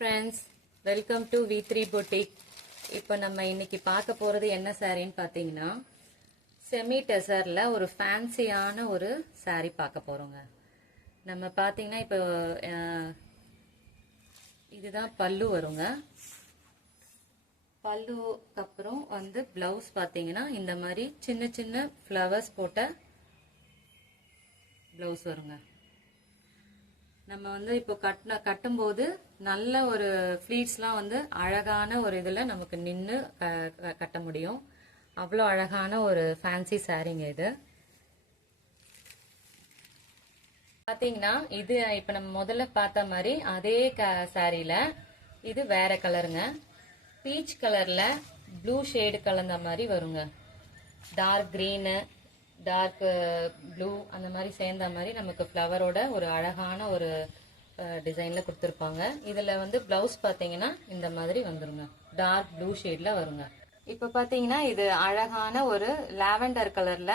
Friends, welcome to V3 Boutique. இப்போ நம்ம இன்னைக்கு பார்க்க போறது என்ன சாரின்னு பார்த்தீங்கன்னா, செமி டெசர்ல ஒரு ஃபேன்சியான ஒரு சாரி பார்க்க போறோங்க. நம்ம பார்த்தீங்கன்னா இப்போ இதுதான் பல்லு வருங்க. பல்லுக்கு அப்புறம் வந்து பிளவுஸ் பார்த்தீங்கன்னா இந்த மாதிரி சின்ன சின்ன ஃப்ளவர்ஸ் போட்ட பிளவுஸ் வருங்க. நம்ம வந்து இப்போ கட்டும்போது நல்ல ஒரு ஃப்ளீட்ஸ்லாம் வந்து அழகான ஒரு இதில் நமக்கு நின்று கட்ட முடியும். அவ்வளோ அழகான ஒரு ஃபேன்சி சாரீங்க இது. பார்த்தீங்கன்னா இது இப்போ நம்ம முதல்ல பார்த்த மாதிரி அதே சாரியில இது வேற கலருங்க. பீச் கலர்ல ப்ளூ ஷேடு கலந்த மாதிரி வருங்க. டார்க் கிரீனு, டார்க் ப்ளூ அந்த மாதிரி சேர்ந்த மாதிரி நமக்கு ஃப்ளவரோட ஒரு அழகான ஒரு டிசைன்ல கொடுத்துருப்பாங்க. இதுல வந்து பிளவுஸ் பார்த்தீங்கன்னா இந்த மாதிரி வந்துருங்க. டார்க் ப்ளூ ஷேட்ல வருங்க. இப்போ பார்த்தீங்கன்னா இது அழகான ஒரு லாவெண்டர் கலர்ல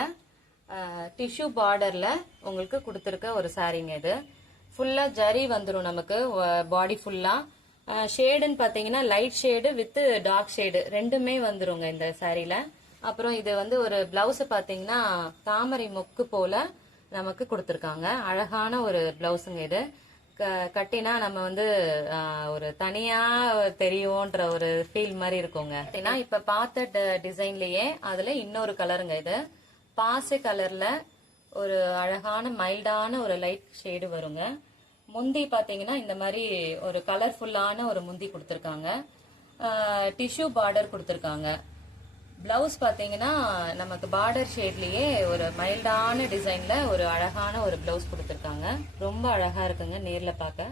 டிஷ்யூ பார்டர்ல உங்களுக்கு கொடுத்துருக்க ஒரு சாரீங்க. இது ஃபுல்லா ஜரி வந்துடும் நமக்கு பாடி ஃபுல்லா. ஷேடுன்னு பார்த்தீங்கன்னா light shade with dark shade ரெண்டுமே வந்துருங்க இந்த சாரீல. அப்புறம் இது வந்து ஒரு பிளவுஸ் பாத்தீங்கன்னா தாமரை மொக்கு போல நமக்கு கொடுத்துருக்காங்க. அழகான ஒரு பிளவுஸுங்க இது. கட்டினா நம்ம வந்து ஒரு தனியா தெரியும்ன்ற ஒரு ஃபீல் மாதிரி இருக்குங்க. ஏன்னா இப்ப பார்த்த டிசைன்லயே அதுல இன்னொரு கலருங்க. இது பாசை கலர்ல ஒரு அழகான மைல்டான ஒரு லைட் ஷேடு வருங்க. முந்தி பாத்தீங்கன்னா இந்த மாதிரி ஒரு கலர்ஃபுல்லான ஒரு முந்தி கொடுத்துருக்காங்க. டிஷ்யூ பார்டர் கொடுத்துருக்காங்க. பிளவுஸ் பாத்தீங்கன்னா நமக்கு பார்டர் ஷேட்லயே ஒரு மைல்டான டிசைன்ல ஒரு அழகான ஒரு பிளவுஸ் கொடுத்துருக்காங்க. ரொம்ப அழகா இருக்குங்க நேர்ல பார்க்க.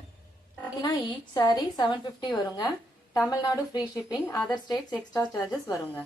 ஈச் சாரி 750 வருங்க. Tamil Nadu free shipping, other states extra charges வருங்க.